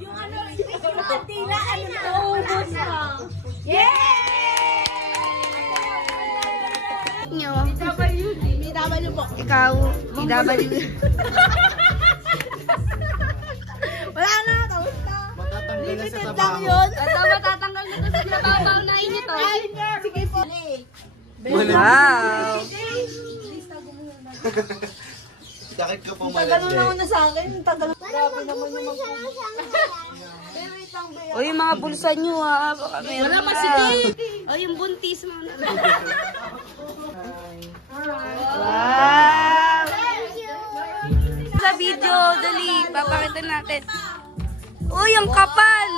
Yung ano, tila, ano, naubos mo. Yay! Nyo. DW po. Ikaw, DW. Wala na, tapos na. Matatanggal na sa Limited lang trabaho. yun. Ito, matatanggal na ito sa nababaw na inyo. Ay, sige po. Wow. Sakit ka pang Tagal malad naman na sa akin. Tagal. Grabe naman yung Pero itang bayan. O yung mga bulsa nyo ha. Baka meron Wala pa pa. si Dave. O yung buntis mo. Wow. Sa video, dali. Papakita natin. Uy, ang kapal.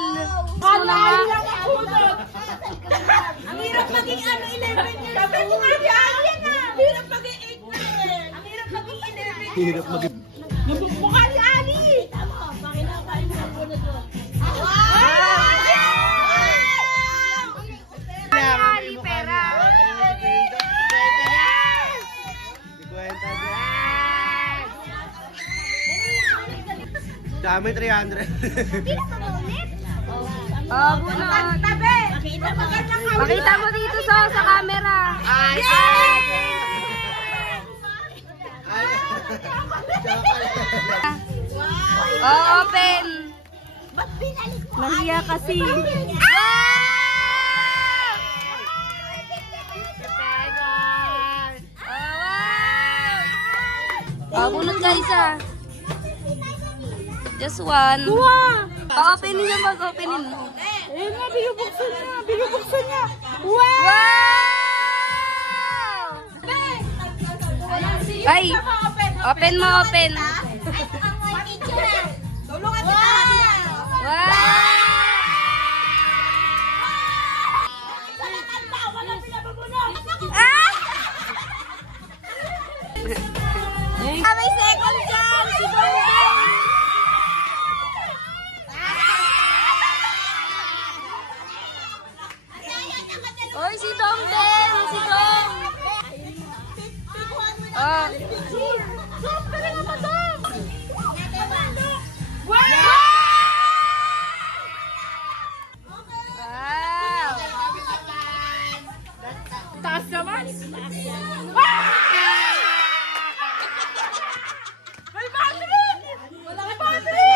Ang hirap maging ano, 11 years. Sabi ko nga si Alien na. Ang hirap maging 8 na eh. Ang hirap maging 11. Hirap mag... Mukha si Ali. Tama, pakinakain mo ako na doon. Ali, pera. Dami 300. Oh, bunot. Tabi. Magandang kami. Makita mo dito sa camera. Ay! Oh, open. Ba't binalik mo? Mahiya kasi. Oh, bunot ka isa. Just one. Pa-openin yung mag-openin mo. Eh nga, binubuksan niya. Binubuksan niya. Wow! Ay, open mo, open. Tulungan kita. Wow! Ah! May second chance, si Dongdong. Oy, si Dongdong, si Dong. Oh. Wow! Taas naman. May battery! Wala may battery!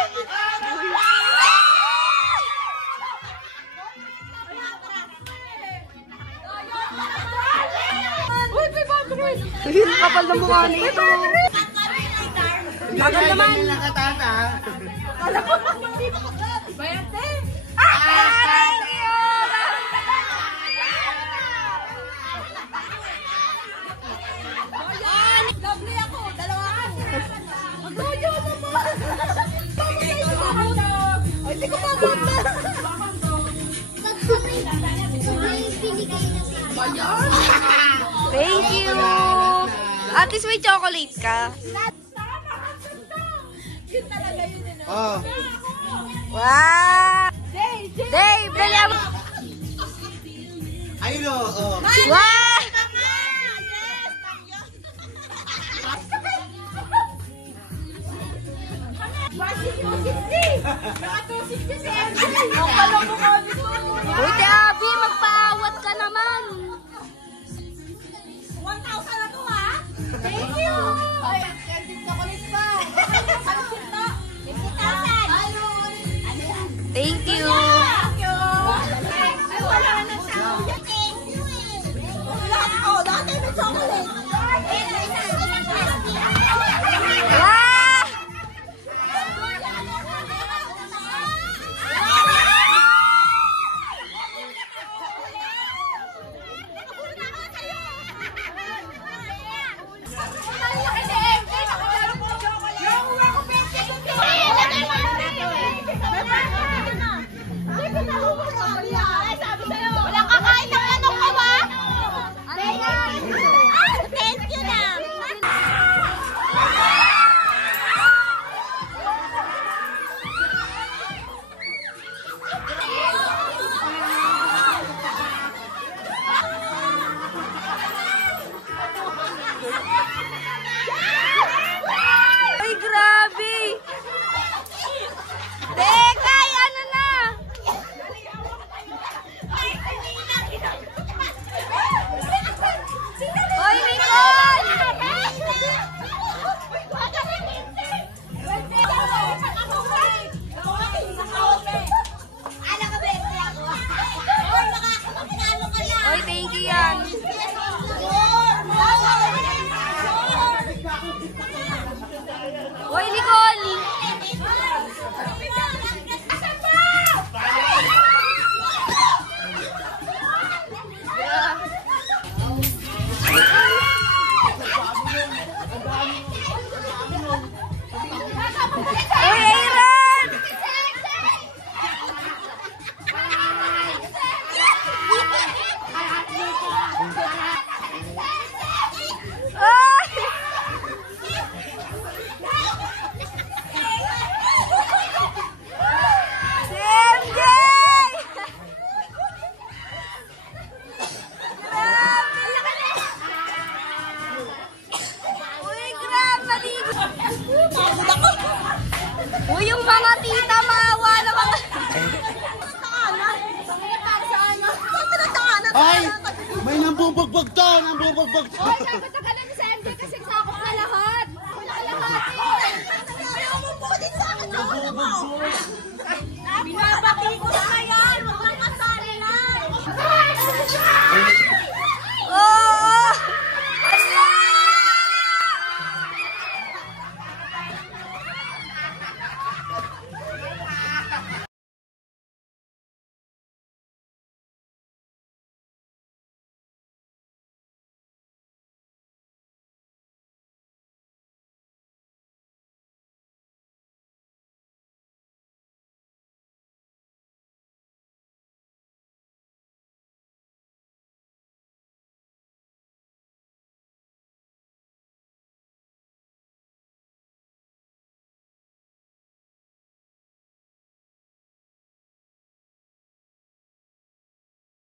Uy, may battery! Ang kapal ng mukha nito. Tagal naman. Nakatata. Bayante! Thank you! Lovely ako! Dalawahan! Mag-royo naman! Ay, hindi ko mabanda! Thank you! At least may chocolate ka. Yun talaga yun eh. Oh. Wow! Dave! Dave, dali mo! Ayun o. Oh. Wow! Uy, te Abby, magpaawat ka naman! 1,000 na to ha? Thank you! Ay, candy chocolate pa! Ano sito? 50,000! Thank you! Thank you! Ay, wala na siya! Thank you eh! Lahat ko! Dati may chocolate! Wow! Uy, Nicole! Uy, Aaron! Uy, yung mga tita, maawa naman. Ay! May nambubugbog to! Nambubugbog to!